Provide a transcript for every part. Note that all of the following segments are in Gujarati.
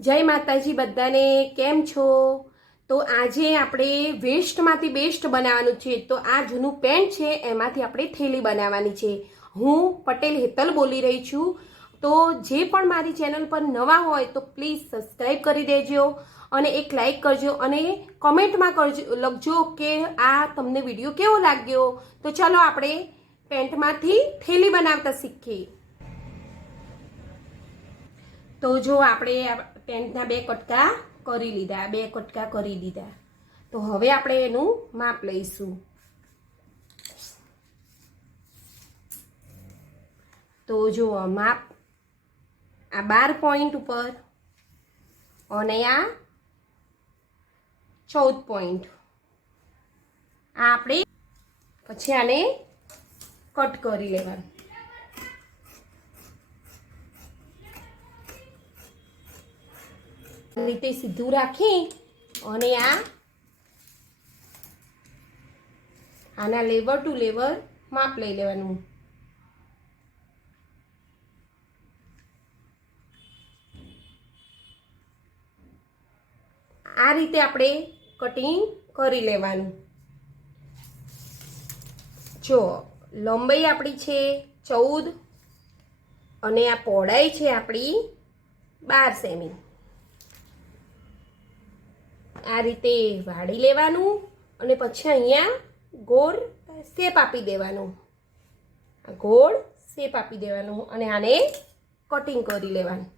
જય માતાજી બધાને, કેમ છો? તો આજે આપણે વેસ્ટમાંથી બેસ્ટ બનાવવાનું છે. તો આ જૂનું પેન્ટ છે, એમાંથી આપણે થેલી બનાવવાની છે. હું પટેલ હેતલ બોલી રહી છું. તો જે પણ મારી ચેનલ પર નવા હોય તો પ્લીઝ સબસ્ક્રાઈબ કરી દેજો અને એક લાઈક કરજો અને કોમેન્ટમાં કરજો, લખજો કે આ તમને વીડિયો કેવો લાગ્યો. તો ચાલો આપણે પેન્ટમાંથી થેલી બનાવતા શીખીએ. તો જો આપણે પેન્ટના બે કટકા કરી લીધા, બે કટકા કરી દીધા. તો હવે આપણે એનું માપ લઈશું. તો જો માપ આ બાર પોઈન્ટ ઉપર અને આ ચૌદ પોઈન્ટ આ આપણે પછી આને કટ કરી લેવાનું. રીતે સીધું રાખી અને આ આના લેવર ટુ લેવર માપ લઈ લેવાનું. આ રીતે આપણે કટિંગ કરી લેવાનું. જો લંબાઈ આપણી છે ચૌદ અને આ પહોળાઈ છે આપણી બાર સેમી. આ રીતે વાળી લેવાનું અને પછી અહીંયા ગોળ શેપ આપી દેવાનું. ગોળ શેપ આપી દેવાનું અને આને કટિંગ કરી લેવાનું.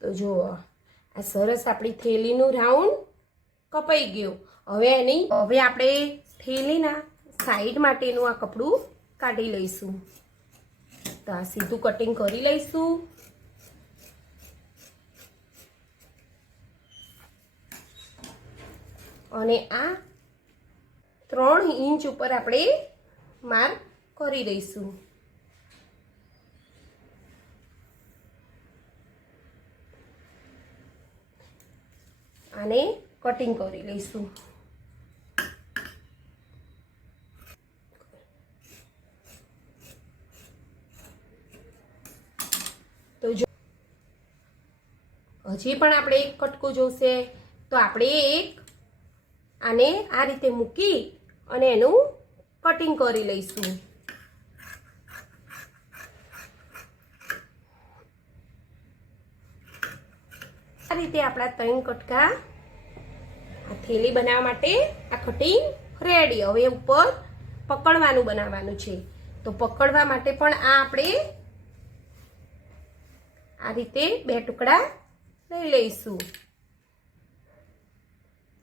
તો જુઓ, આ સરસ આપણી થેલીનું રાઉન્ડ કપાઈ ગયું. હવે એની, હવે આપણે થેલીના સાઈડ માટેનું આ કપડું કાઢી લઈશું. તો આ સીધું કટિંગ કરી લઈશું. અને આ ત્રણ ઇંચ ઉપર આપણે માર્ક કરી દઈશું. આને કટિંગ કરી લઈશું તો જો હજી પણ આપણે એક કટકો જોશે, તો આપણે એક આને આ રીતે મૂકી અને એનું કટિંગ કરી લઈશું. આ રીતે આપણા ત્રણ કટકા આ થેલી બનાવવા માટે આ કટિંગ રેડી હવે ઉપર પકડવાનું બનાવવાનું છે. તો પકડવા માટે પણ આ આપણે આ રીતે બે ટુકડા લઈ લઈશું.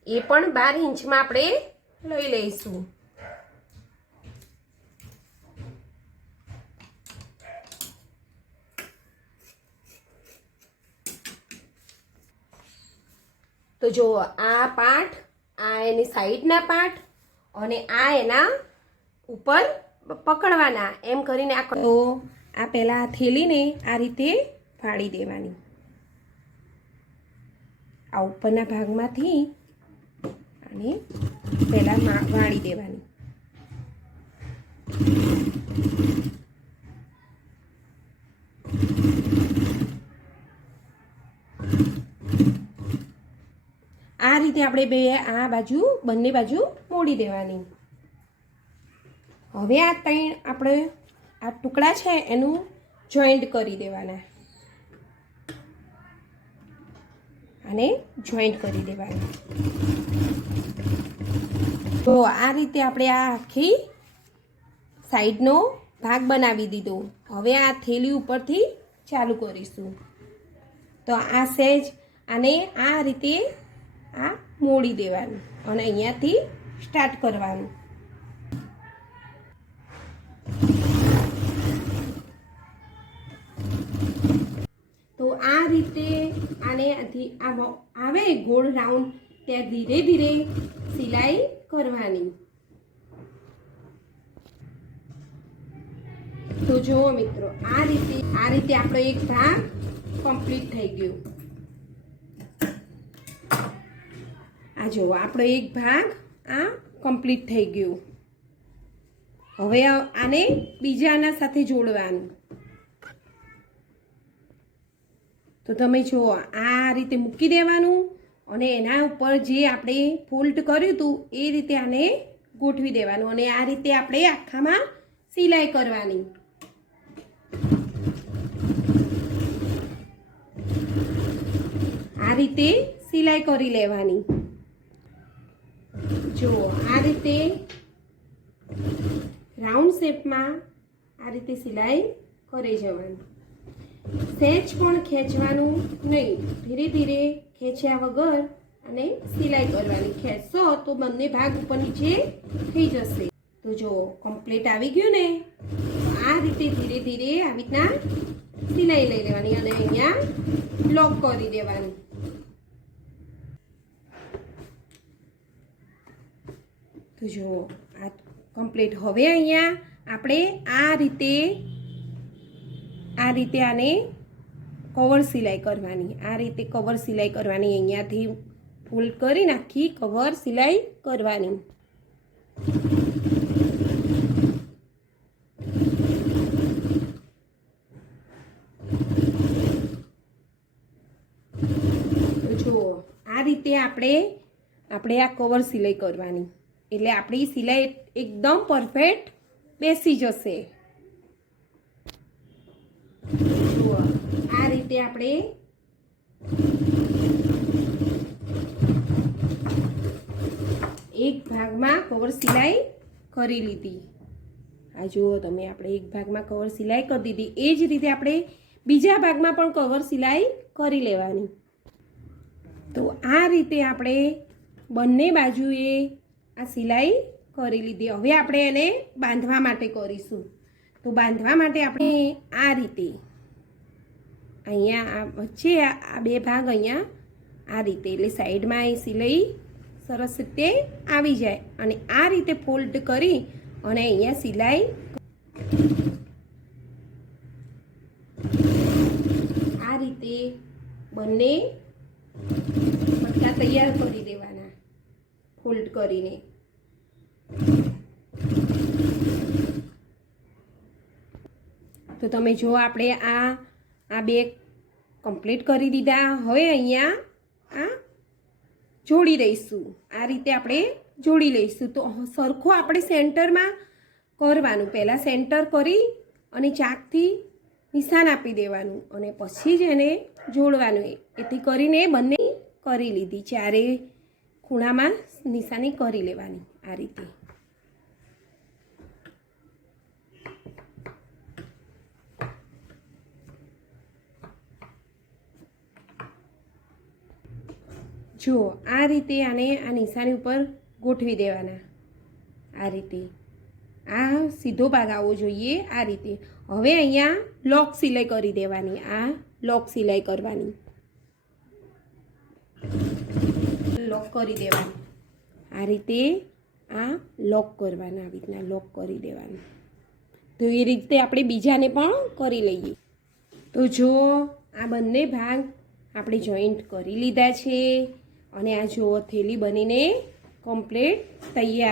એ પણ બાર ઇંચમાં આપણે લઈ લઈશું. તો જો આ પાઠ આ એની સાઈડના પાઠ અને આ એના ઉપર પકડવાના, એમ કરીને આ તો આ પહેલાં થેલીને આ રીતે ફાડી દેવાની. આ ઉપરના ભાગમાંથી અને પહેલાં વાળી દેવાની. આ રીતે આપણે બે, આ બાજુ, બંને બાજુ મોડી દેવાની. હવે આ ત્રણ આપણે, આ ટુકડા છે, એનું જોઈન્ટ કરી દેવાના. અને જોઈન્ટ કરી દેવાનું. તો આ રીતે આપણે આ આખી સાઈડનો ભાગ બનાવી દીધો. હવે આ થેલી ઉપરથી ચાલુ કરીશું. તો આ સેજ આને આ રીતે આ મોડી દેવાનું અને અહીંયાથી સ્ટાર્ટ કરવાનું. રીતે આને આવે ગોળ રાઉન્ડ ત્યાં ધીરે ધીરે સિલાઈ કરવાની. તો જુઓ મિત્રો, આ રીતે આ રીતે આપણો એક ભાગ કમ્પ્લીટ થઈ ગયો. આ જુઓ, આપણો એક ભાગ આ કમ્પ્લીટ થઈ ગયો. હવે આને બીજાના સાથે જોડવાનું. તો તમે જુઓ આ રીતે મૂકી દેવાનું અને એના ઉપર જે આપણે ફોલ્ટ કર્યું હતું, એ રીતે આને ગોઠવી દેવાનું અને આ રીતે આપણે આખામાં સિલાઈ કરવાની. આ રીતે સિલાઈ કરી લેવાની. જુઓ આ રીતે રાઉન્ડ શેપમાં આ રીતે સિલાઈ કરી જવાની. સહેજ પણ ખેંચવાનું નહીં. ધીરે ધીરે ખેંચ્યા વગર અને સિલાઈ કરવાની ખેંચશો તો બંને ભાગ ઉપર નીચે થઈ જશે. તો જો કમ્પ્લીટ આવી ગયું ને, આ રીતે ધીરે ધીરે આવી રીતના સિલાઈ લઈ લેવાની અને અહીંયા લોક કરી દેવાની. તો જો આ કમ્પ્લીટ હવે અહીંયા આપણે આ રીતે આ રીતે આને કવર સિલાઈ કરવાની. આ રીતે કવર સિલાઈ કરવાની. અહીંયાથી ફૂલ કરી નાખી કવર સિલાઈ કરવાની. જુઓ, આ રીતે આપણે આપણે આ કવર સિલાઈ કરવાની. એટલે આપણી સિલાઈ એકદમ પરફેક્ટ બેસી જશે જુઓ આ રીતે આપણે એક ભાગમાં કવર સિલાઈ કરી લીધી. આ જુઓ તમે, આપણે એક ભાગમાં કવર સિલાઈ કરી દીધી. એ જ રીતે આપણે બીજા ભાગમાં પણ કવર સિલાઈ કરી લેવાની. તો આ રીતે આપણે બંને બાજુએ આ સિલાઈ કરી લીધી. હવે આપણે એને બાંધવા માટે કરીશું. તો બાંધવા માટે આપણે આ રીતે અહીંયા આ વચ્ચે આ બે ભાગ અહીંયા. આ રીતે એટલે સાઈડમાં એ સિલાઈ સરસ રીતે આવી જાય. અને આ રીતે ફોલ્ડ કરી અને અહીંયા સિલાઈ આ રીતે બંને મટકા તૈયાર કરી દેવાના, ફોલ્ડ કરીને. તો તમે જો આપણે આ આ બે કમ્પ્લીટ કરી દીધા. હવે અહીંયા આ જોડી દઈશું. આ રીતે આપણે જોડી લઈશું. તો સરખો આપણે સેન્ટરમાં કરવાનું. પહેલાં સેન્ટર કરી અને ચાકથી નિશાન આપી દેવાનું અને પછી જ એને જોડવાનું. એથી કરીને બંને કરી લીધી. ચારે ખૂણામાં નિશાની કરી લેવાની આ રીતે. જુઓ આ રીતે આને આ નિશાની ઉપર ગોઠવી દેવાના. આ રીતે. આ સીધો ભાગ આવવો જોઈએ આ રીતે. હવે અહીંયા લોક સિલાઈ કરી દેવાની. આ લોક સિલાઈ કરવાની. લોક કરી દેવાની. આ રીતે આ લોક કરવાના, આવી રીતના લોક કરી દેવાનું. તો એ રીતે આપણે બીજાને પણ કરી લઈએ. તો જો આ બંને ભાગ આપણે જોઈન્ટ કરી લીધા છે. અને આ જુઓ થેલી બનીને કમ્પ્લીટ તૈયાર.